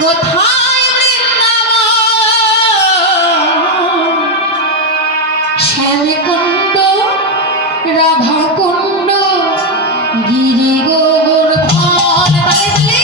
কোথায় বৃন্দাবন শ্যামকুণ্ড রাধাকুণ্ড গিরি গোবর্ধন বলে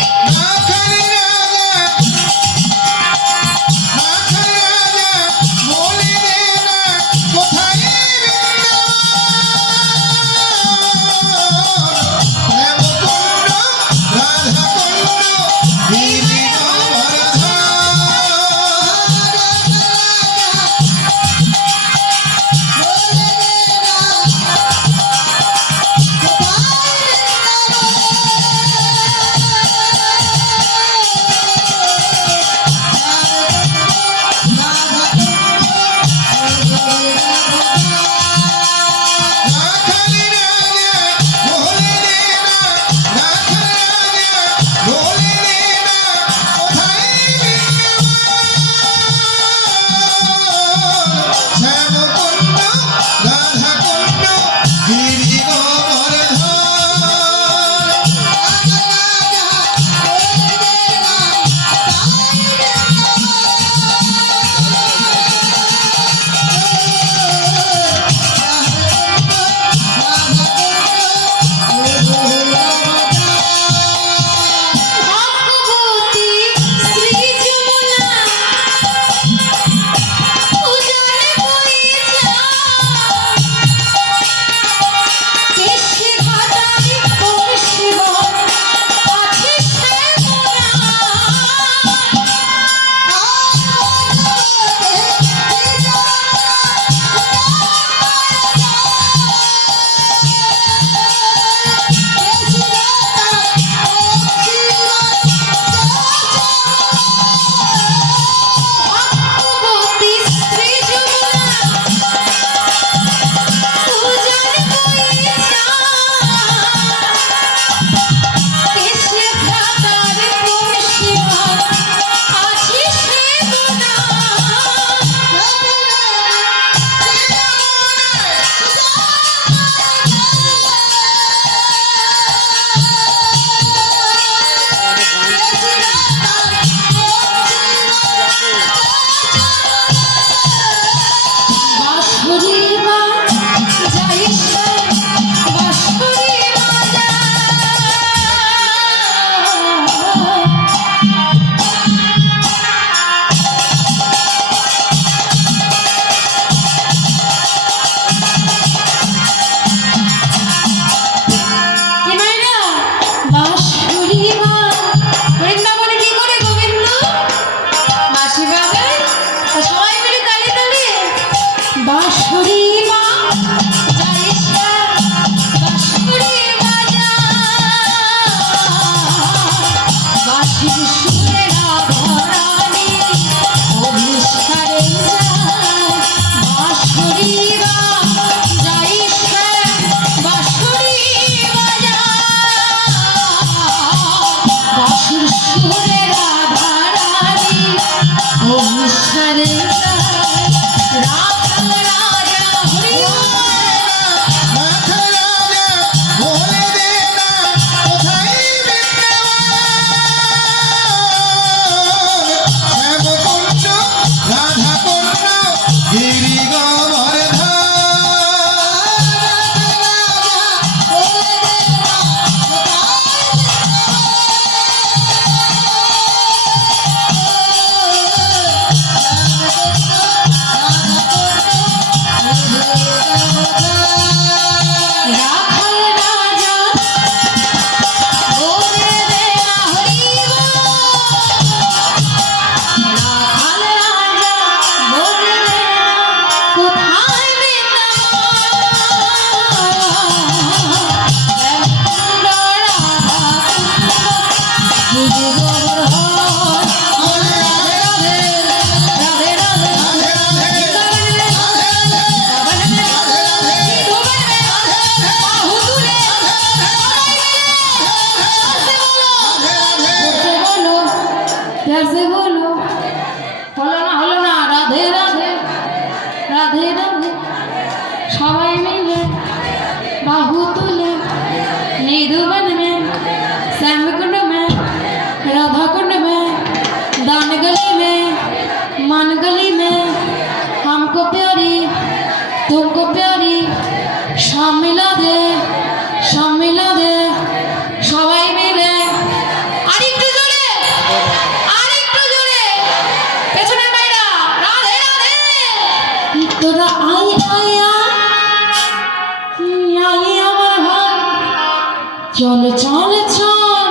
চল চল চল,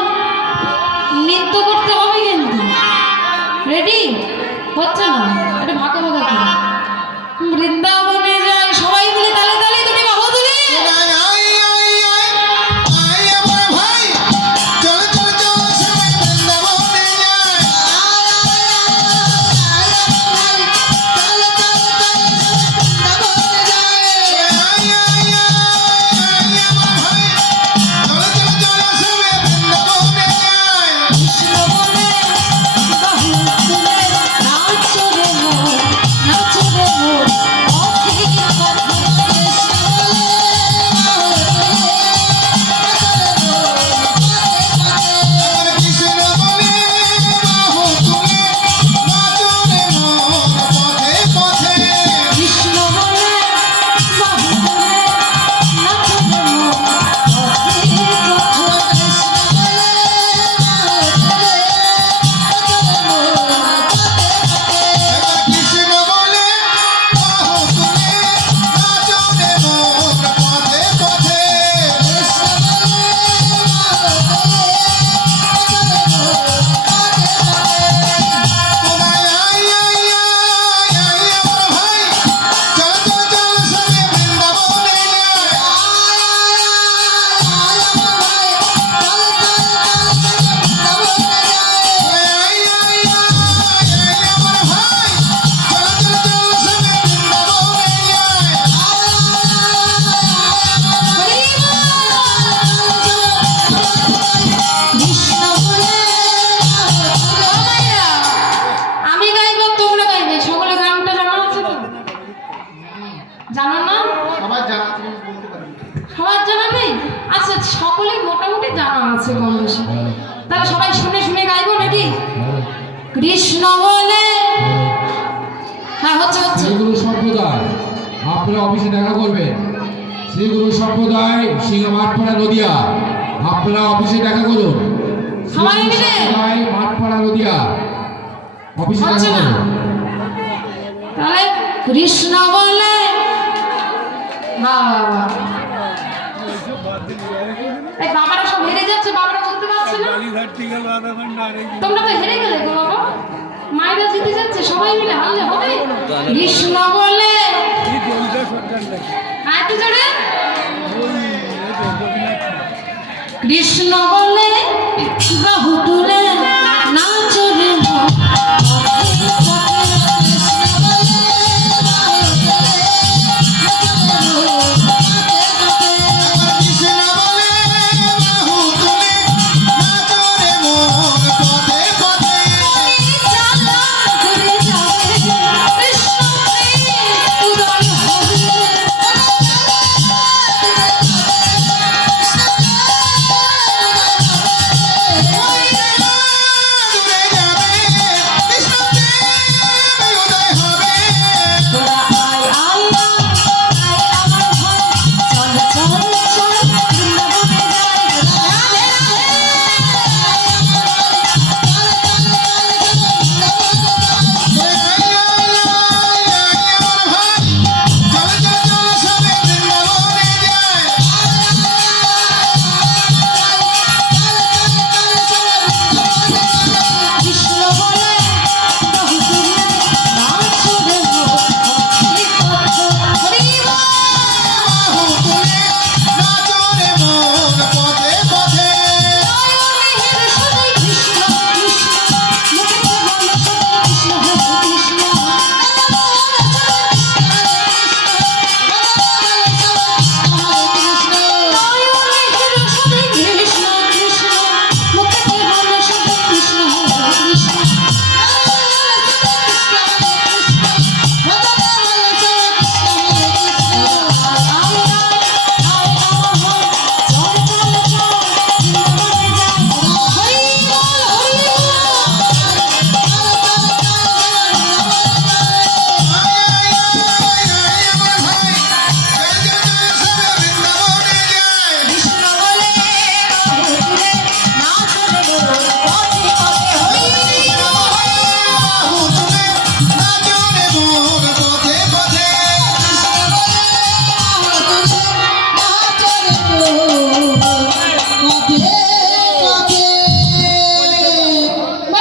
নৃত্য করতে হবে কিন্তু। রেডি হচ্ছে না, এটা ভাগে ভাগে করে। বৃন্দাবনে যাই সবাই মিলে তালে তালে দুটি বাহু তুলে। জানো না? সবার জানা নেই? আচ্ছা, সকলে মোটামুটি জানা আছে কম বেশি। তাহলে সবাই শুনে শুনে গাইবো নাকি? কৃষ্ণ বলে। হ্যাঁ, হচ্ছে হচ্ছে। শ্রীগুরু সম্প্রদায় আপনারা অফিসে দেখা করবেন। শ্রীগুরু সম্প্রদায় সিংহমাঠপাড়া নদিয়া, আপনারা অফিসে দেখা করুন। সবাই মিলে মাঠপাড়া নদিয়া অফিসে হচ্ছে দেখা না? করুন। তাহলে কৃষ্ণ বলে। এই বাবারা সব হেরে যাচ্ছে, বাবারা বলতে পারছে না। তোমরা তো হেরে গেলে গো বাবা, মায়েরা জিতে যাচ্ছে, সবাই মিলে হারলে হবে। কৃষ্ণ বলে। একটু জোরে। কৃষ্ণ বলে বাহু তুলে